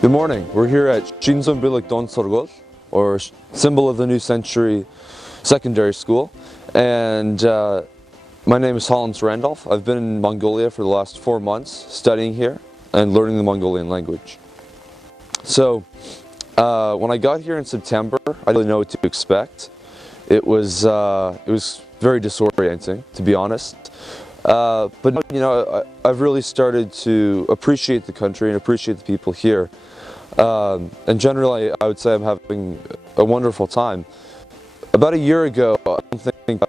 Good morning. We're here at Shinseonbilik Donsorgol, or symbol of the new century secondary school. And my name is Hans Randolph. I've been in Mongolia for the last 4 months studying here and learning the Mongolian language. So when I got here in September, I didn't really know what to expect. It was very disorienting, to be honest. But you know, I've really started to appreciate the country and appreciate the people here. And generally, I would say I'm having a wonderful time. About a year ago, I don't think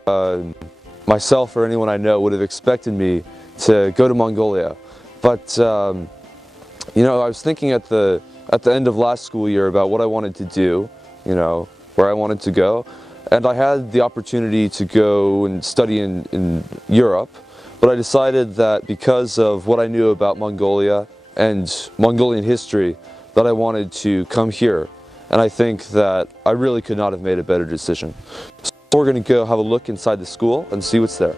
myself or anyone I know would have expected me to go to Mongolia. But you know, I was thinking at the end of last school year about what I wanted to do, you know, where I wanted to go. And I had the opportunity to go and study in Europe. But I decided that because of what I knew about Mongolia and Mongolian history, that I wanted to come here. And I think that I really could not have made a better decision. So we're going to go have a look inside the school and see what's there.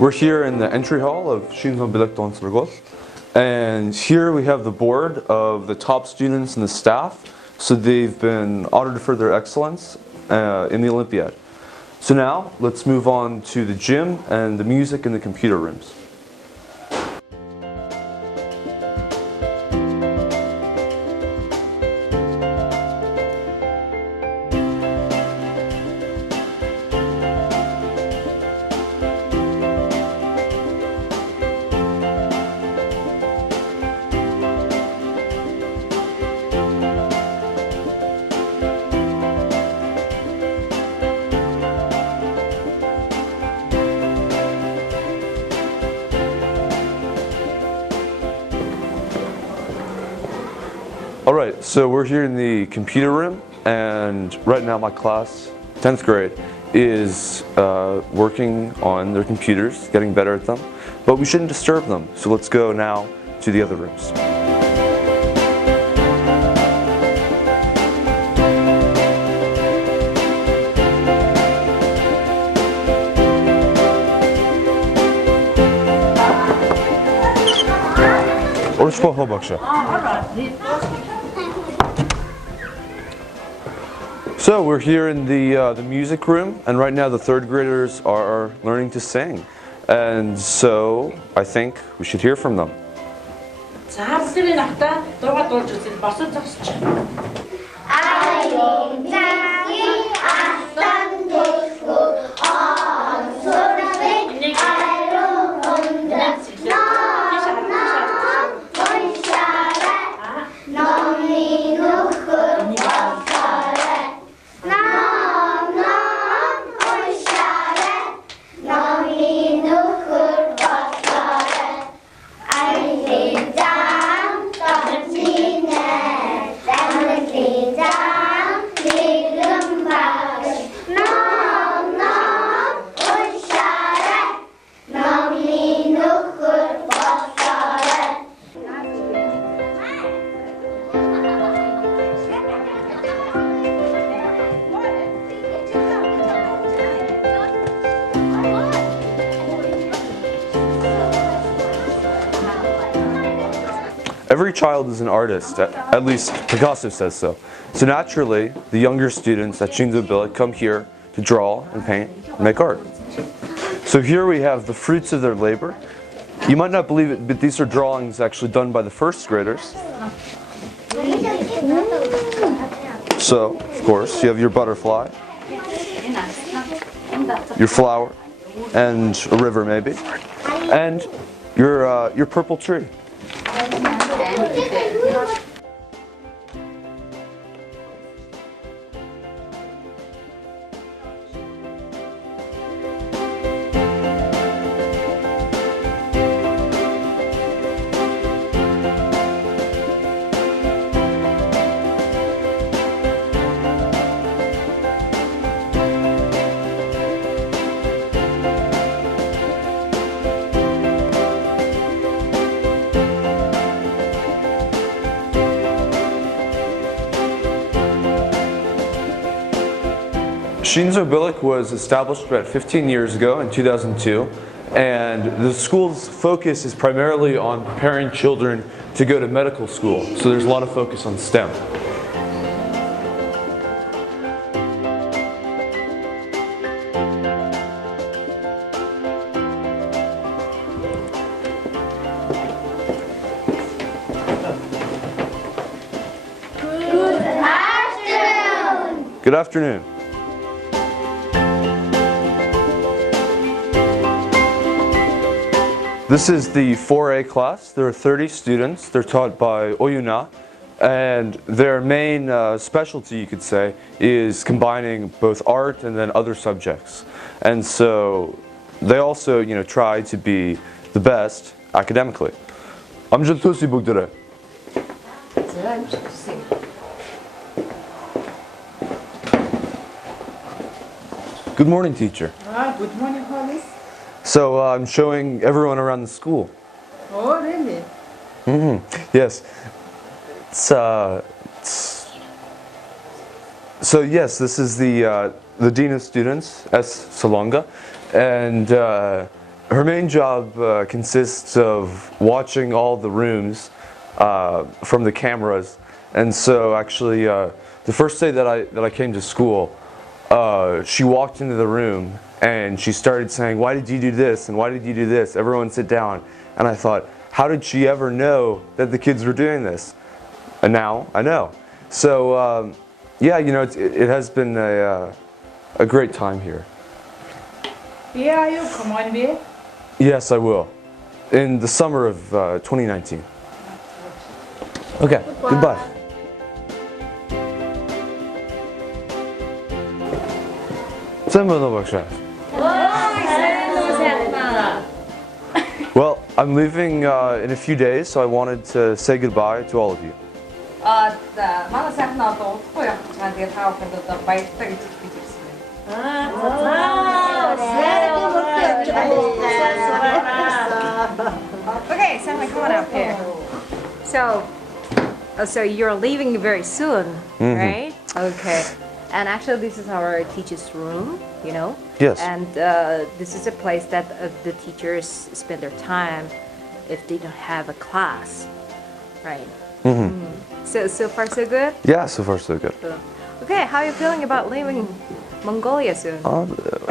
We're here in the entry hall of Shinseonbilik Donsorgol, and here we have the board of the top students and the staff. So they've been audited for their excellence in the Olympiad. So now let's move on to the gym and the music and the computer rooms. Alright, so we're here in the computer room, and right now my class, 10th grade, is working on their computers, getting better at them, but we shouldn't disturb them, so let's go now to the other rooms. So we're here in the music room, and right now the 3rd graders are learning to sing, and so I think we should hear from them. Every child is an artist, at least Picasso says so. So naturally, the younger students at Shinseonbilik come here to draw and paint and make art. So here we have the fruits of their labor. You might not believe it, but these are drawings actually done by the 1st graders. So, of course, you have your butterfly, your flower, and a river maybe, and your purple tree. Shinzo Billik was established about 15 years ago in 2002, and the school's focus is primarily on preparing children to go to medical school. So there's a lot of focus on STEM. Good afternoon. This is the 4A class. There are 30 students. They're taught by Oyuna, and their main specialty, you could say, is combining both art and then other subjects. And so they also, try to be the best academically. 암전 토시 북들의. Good morning, teacher. Good morning, Hollis. So I'm showing everyone around the school. Oh, really? Yes. So yes, this is the Dean of Students, S. Salonga, and her main job consists of watching all the rooms from the cameras. And so actually, the first day that I came to school, she walked into the room and she started saying, "Why did you do this? And why did you do this? Everyone sit down." And I thought, how did she ever know that the kids were doing this? And now I know. So yeah, it has been a great time here. Yeah, you come on, dear. Yes, I will. In the summer of 2019. Okay, goodbye. Well, I'm leaving in a few days, so I wanted to say goodbye to all of you. манай сайхнаа одоо удахгүй явах гэж байгаа. Тэгээд та бүхэнд одоо баяртай гэж хэлж ирсэн байна. Okay, Saikhnaa, come on up here. So you're leaving very soon, right? Okay. And actually, this is our teacher's room, Yes. And this is a place that the teachers spend their time if they don't have a class, right? So far, so good? Yeah, so far so good. Okay, how are you feeling about leaving Mongolia soon?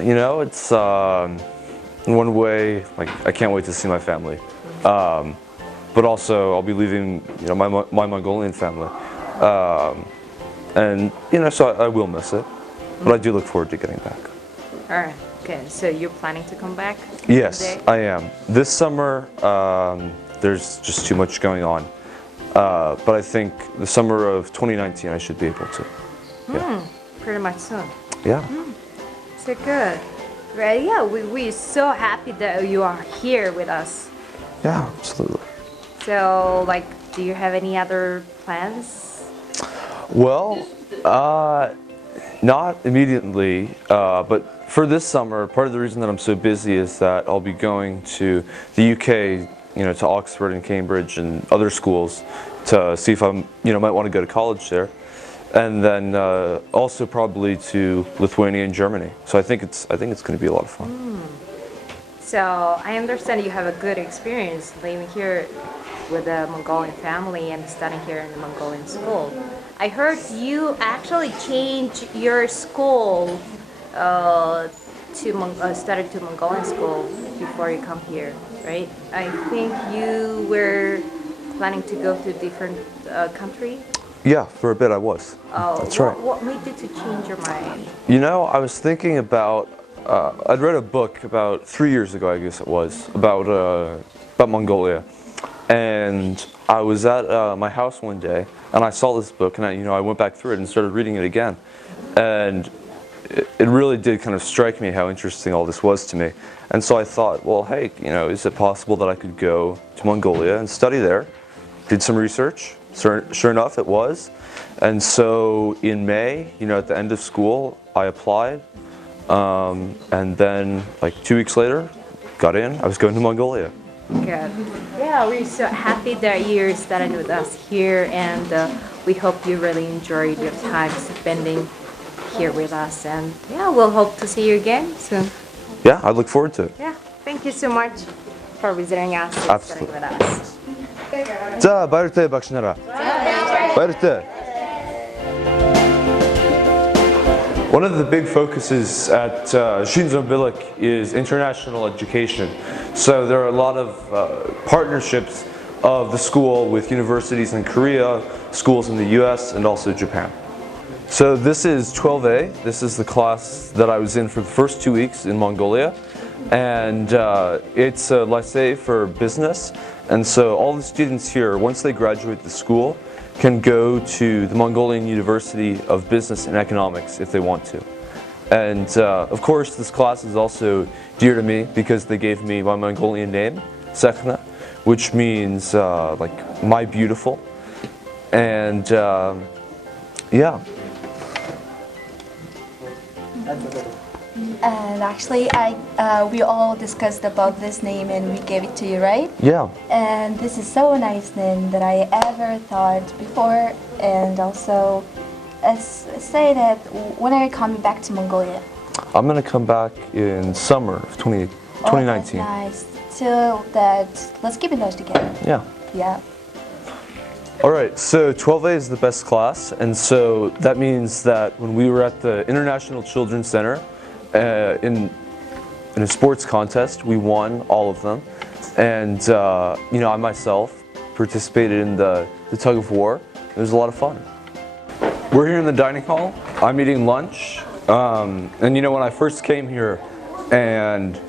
It's in one way, like I can't wait to see my family. But also, I'll be leaving, my Mongolian family. And so I will miss it, but I do look forward to getting back. All right. Okay. So you're planning to come back? Yes, someday? I am. This summer, there's just too much going on, but I think the summer of 2019, I should be able to. Yeah. Pretty much soon. Yeah. So good. Right? Yeah. We're so happy that you are here with us. Yeah, absolutely. So, do you have any other plans? Well, not immediately, but for this summer, part of the reason that I'm so busy is that I'll be going to the UK, to Oxford and Cambridge and other schools to see if I might want to go to college there, and then also probably to Lithuania and Germany. So I think it's going to be a lot of fun. So I understand you have a good experience living here with a Mongolian family and studying here in the Mongolian school. I heard you actually changed your school to study to Mongolian school before you come here, right? I think you were planning to go to a different country. Yeah, for a bit I was. Oh, that's right. What made you to change your mind? I was thinking about. I'd read a book about 3 years ago, I guess it was, about Mongolia. And I was at my house one day, and I saw this book, and I went back through it and started reading it again. And it really did kind of strike me how interesting all this was to me. And so I thought, well, hey, is it possible that I could go to Mongolia and study there? Did some research. Sure enough, it was. And so in May, at the end of school, I applied. And then, 2 weeks later, got in. I was going to Mongolia. Good. Yeah, we're so happy that you're studying with us here, and we hope you really enjoyed your time spending here with us, and yeah, we'll hope to see you again soon. Yeah, I look forward to it. Yeah, thank you so much for visiting us and studying with us. 자, 바르테 박신하라. 바르테. One of the big focuses at Shinzo Bilik is international education. So there are a lot of partnerships of the school with universities in Korea, schools in the US, and also Japan. So this is 12A. This is the class that I was in for the first 2 weeks in Mongolia. And it's a lycée for business. And so all the students here, once they graduate the school, can go to the Mongolian University of Business and Economics if they want to. And of course, this class is also dear to me because they gave me my Mongolian name, saikhnaa, which means like my beautiful. And yeah. And actually, we all discussed about this name and we gave it to you, right? Yeah. And this is so nice name that I ever thought before. And also, say that when are you coming back to Mongolia? I'm going to come back in summer of 2019. Oh, that's nice. Till that, let's keep in touch together. Yeah. Yeah. All right, so 12A is the best class, and so that means that when we were at the International Children's Center in a sports contest, we won all of them, and you know, I myself participated in the tug of war. It was a lot of fun. We're here in the dining hall. I'm eating lunch, and you know, when I first came here, and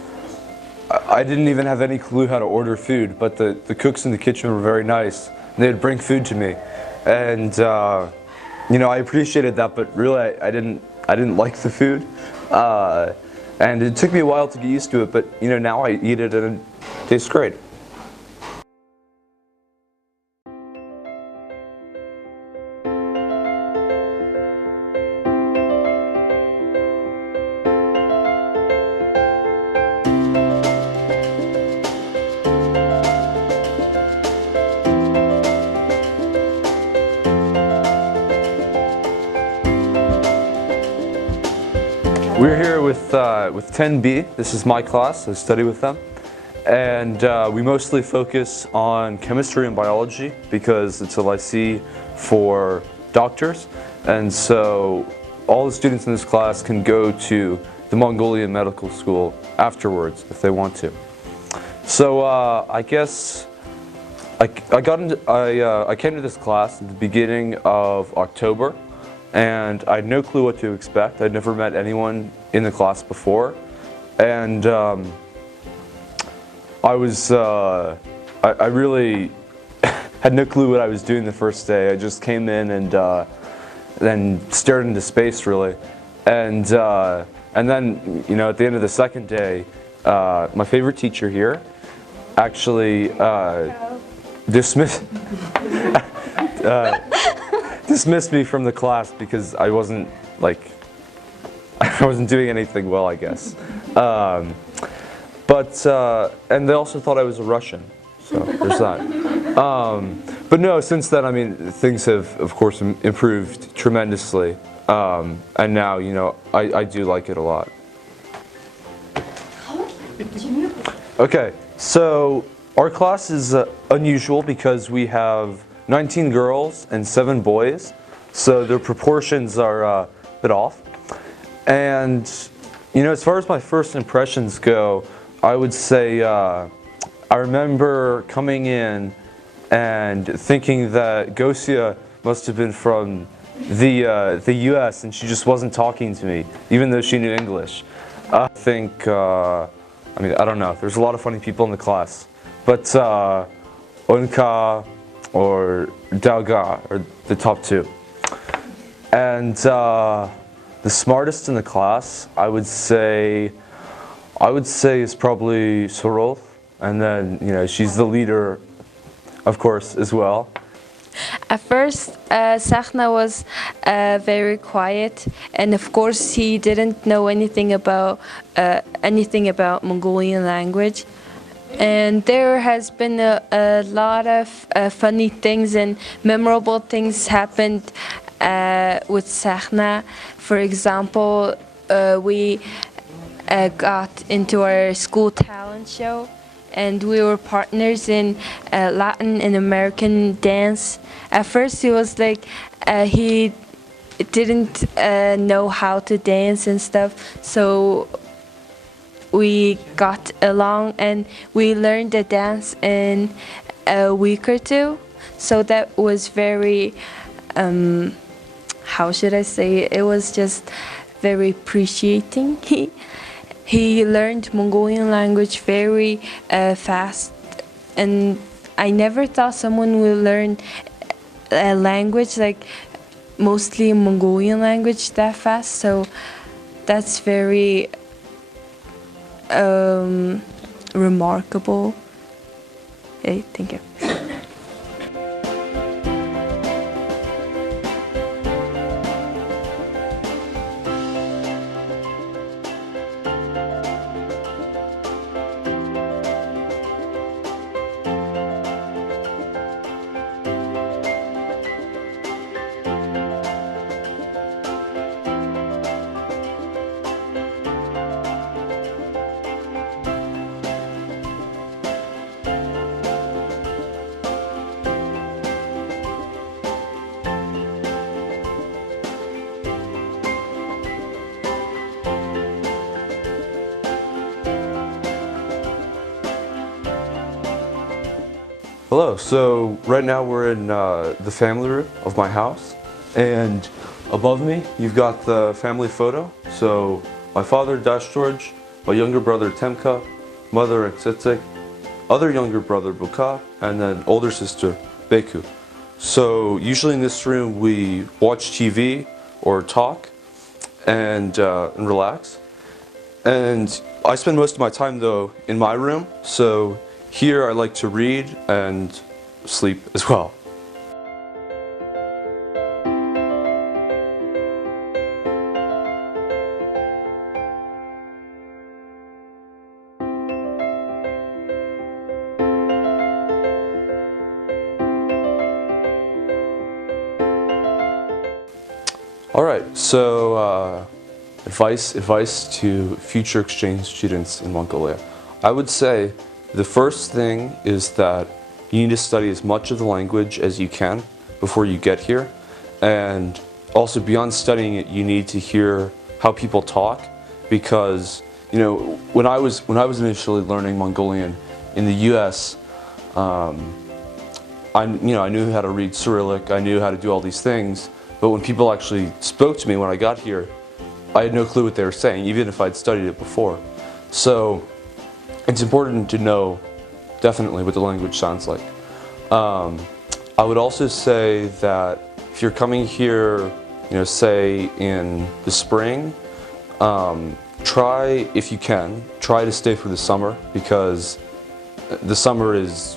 I didn't even have any clue how to order food, but the cooks in the kitchen were very nice. They'd bring food to me, and you know, I appreciated that. But really, I didn't like the food, and it took me a while to get used to it. But you know, now I eat it and it tastes great. We're here with 10B. This is my class. I study with them. And we mostly focus on chemistry and biology because it's a lycée for doctors. And so all the students in this class can go to the Mongolian medical school afterwards if they want to. So I guess I came to this class at the beginning of October. And I had no clue what to expect. I'd never met anyone in the class before, and I really had no clue what I was doing the first day. I just came in and then stared into space, really, and then, you know, at the end of the second day, my favorite teacher here actually dismissed me from the class because I wasn't doing anything well, I guess. And they also thought I was a Russian, so there's that. But no, since then, I mean, things have, of course, improved tremendously, and now, you know, I do like it a lot. Okay, so our class is unusual because we have 19 girls and 7 boys, so their proportions are a bit off. And you know, as far as my first impressions go, I would say I remember coming in and thinking that Gosia must have been from the US and she just wasn't talking to me, even though she knew English. I think, I mean, I don't know, there's a lot of funny people in the class, but Onka or Dalga are the top 2. And the smartest in the class, I would say is probably Sorol, and then, you know, she's the leader, of course, as well. At first, Saihnaa was very quiet, and of course he didn't know anything about Mongolian language. And there has been a lot of funny things and memorable things happened with saikhnaa. For example, we got into our school talent show, and we were partners in Latin and American dance. At first, he was like he didn't know how to dance and stuff, so we got along and we learned the dance in a week or two. So that was very, how should I say it? It was just very appreciating. He learned Mongolian language very fast, and I never thought someone would learn a language like mostly Mongolian language that fast. So that's very remarkable. Hey, thank you. Hello, so right now we're in the family room of my house, and above me you've got the family photo. So my father, Dash George, my younger brother, Temka, mother, Tsitsik, other younger brother, Buka, and then older sister, Beku. So usually in this room we watch TV or talk and relax. And I spend most of my time though in my room, so here I like to read and sleep as well. Alright, so advice to future exchange students in Mongolia. I would say the first thing is that you need to study as much of the language as you can before you get here, and also beyond studying it, you need to hear how people talk, because you know when I was initially learning Mongolian in the U.S., I knew how to read Cyrillic, I knew how to do all these things, but when people actually spoke to me when I got here, I had no clue what they were saying, even if I'd studied it before. So it's important to know definitely what the language sounds like. I would also say that if you're coming here, say in the spring, try, if you can, try to stay for the summer, because the summer is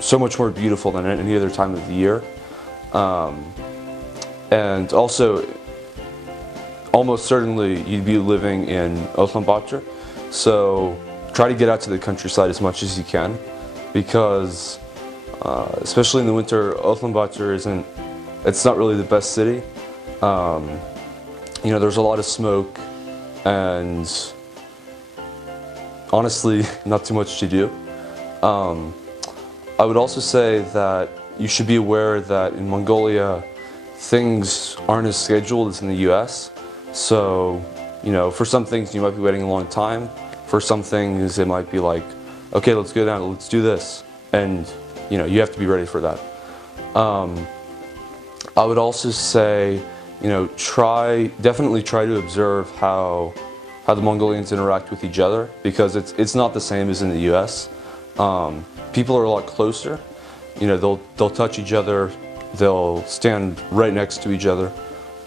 so much more beautiful than any other time of the year. And also, almost certainly you'd be living in Ulaanbaatar, so try to get out to the countryside as much as you can, because especially in the winter, Ulaanbaatar it's not really the best city. There's a lot of smoke and honestly not too much to do. I would also say that you should be aware that in Mongolia things aren't as scheduled as in the US. So, for some things you might be waiting a long time. For some things it might be like, okay, let's go down, let's do this. And, you have to be ready for that. I would also say, definitely try to observe how the Mongolians interact with each other, because it's not the same as in the US. People are a lot closer. They'll touch each other, they'll stand right next to each other.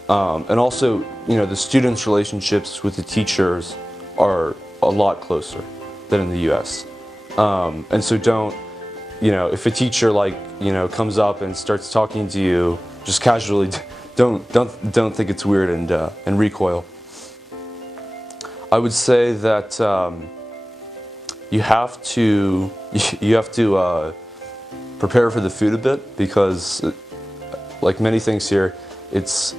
And also, the students' relationships with the teachers are a lot closer than in the US. And so don't, if a teacher comes up and starts talking to you just casually, don't think it's weird and recoil. I would say that you have to prepare for the food a bit, because like many things here, it's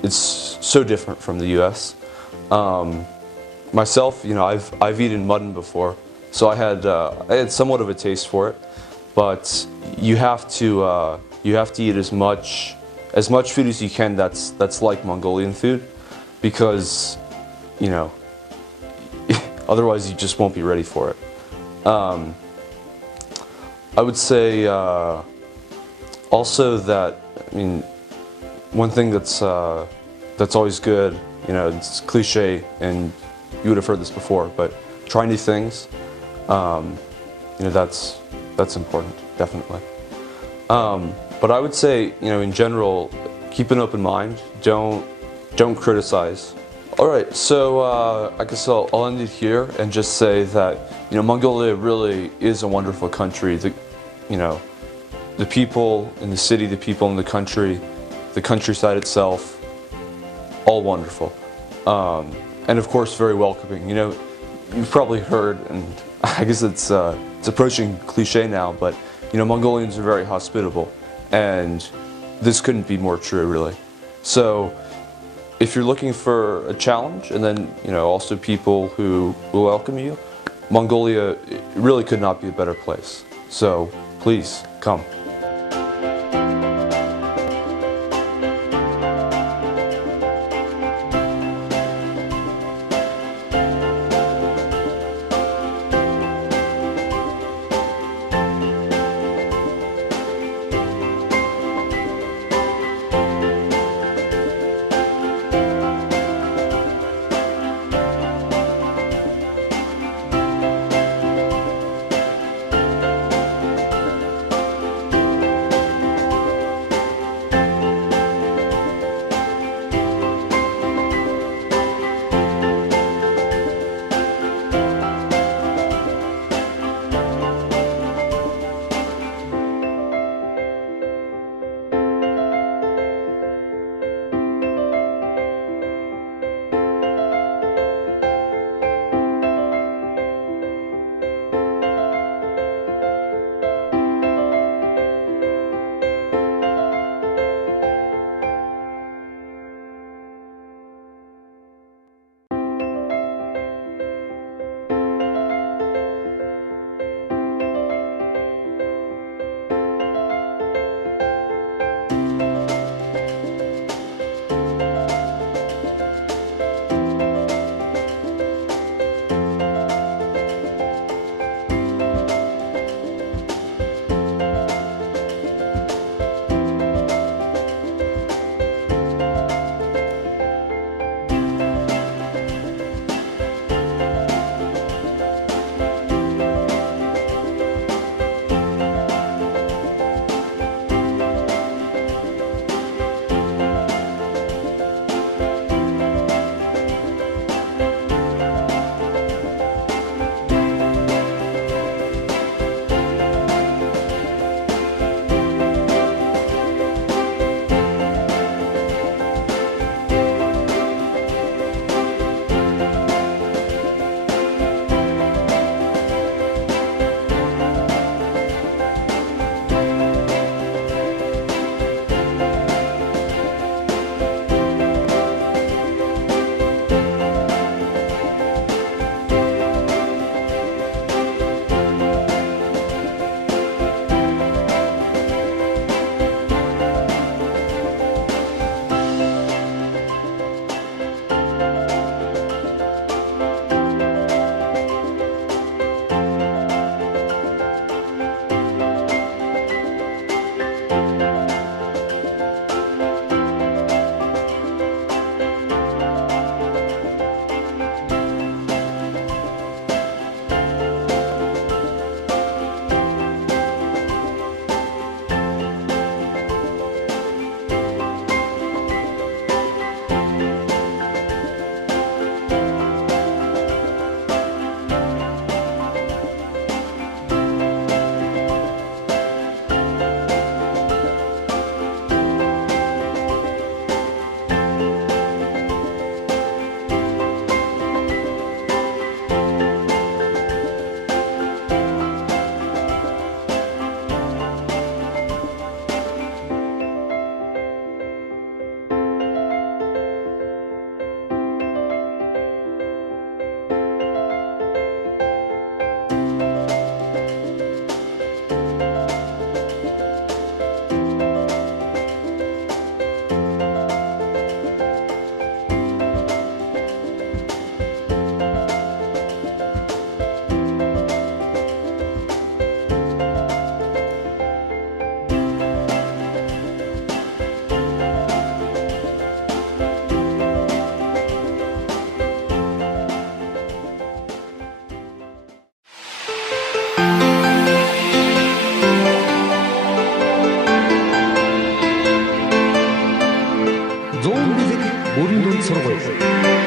so different from the U.S. Myself, you know, I've eaten mutton before, so I had somewhat of a taste for it. But you have to eat as much food as you can that's like Mongolian food, because, you know, otherwise you just won't be ready for it. I would say also that, I mean, one thing that's always good, you know, it's cliche and you would have heard this before, but try new things. You know, that's important, definitely. But I would say, you know, in general, keep an open mind. Don't criticize. All right, so I guess I'll end it here and just say that, you know, Mongolia really is a wonderful country. You know, the people in the city, the people in the country, the countryside itself, all wonderful. And of course, very welcoming. You know, you've probably heard, and I guess it's approaching cliche now, but, you know, Mongolians are very hospitable, and this couldn't be more true, really. So, if you're looking for a challenge, and then, you know, also people who will welcome you, Mongolia really could not be a better place. So, please, come. Бүрэн дүнд сургууль.